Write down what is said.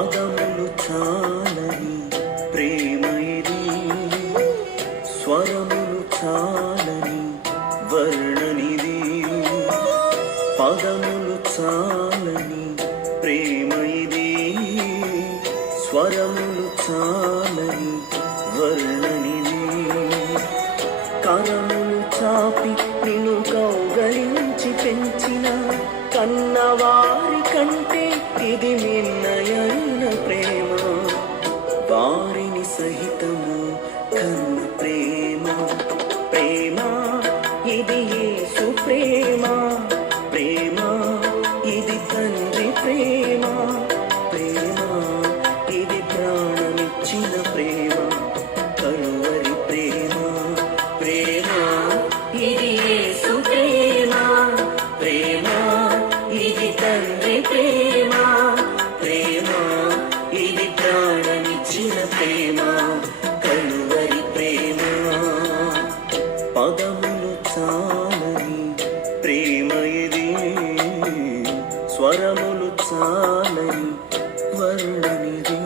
పదములు చాలని ప్రేమ ఇది, స్వరములు చాలని వర్ణనిది. పదములు చాలని ప్రేమ ఇది, స్వరములు చాలని వర్ణనిది. కరములు చాపి నిన్ను కౌగలించి పెంచిన కన్నవారి కంటే ఇది నిన్నయైన ప్రేమ. వారిని సహితము కన్న ప్రేమ. ప్రేమ ఇది యేసు ప్రేమ. ప్రేమ ఇది తండ్రి ప్రేమ. ప్రేమ ఇది ప్రాణమిచ్చిన ప్రేమ, కలువరి ప్రేమ. ప్రేమ ఇది యేసు ప్రేమ. ప్రేమ ఇది తండ్రి ప్రేమ. ప్రేమ ఇది ప్రాణమిచ్చిన ప్రేమ, కలువరి ప్రేమ. పదములు చాలని ప్రేమ ఇది, స్వరములు చాలని వర్ణనిది.